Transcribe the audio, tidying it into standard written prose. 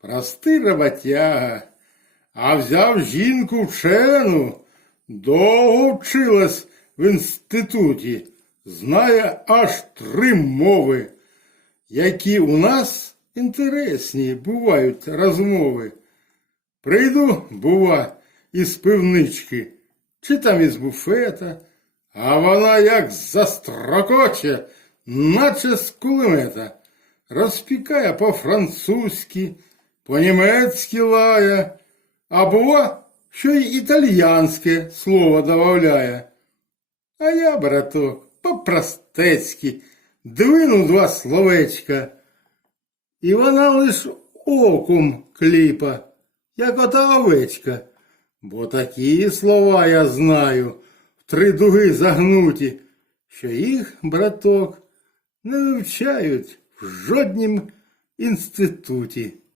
простий роботяга, а взяв жінку вчену, довго вчилась в інституті, знає аж 3 мови, які у нас інтересні бувають розмови. Прийду, бува, із пивнички, чи там із буфета, а вона як застрокоче, наче з кулемета, розпікає по-французьки, по-німецьки лає, а бува, що й італьянське слово добавляє. А я, браток, по-простецьки двину 2 словечка, і вона лиш оком кліпа, як ота овечка. Бо такі слова я знаю, в 3 дуги загнуті, що їх, браток, не вивчають в жоднім інституті.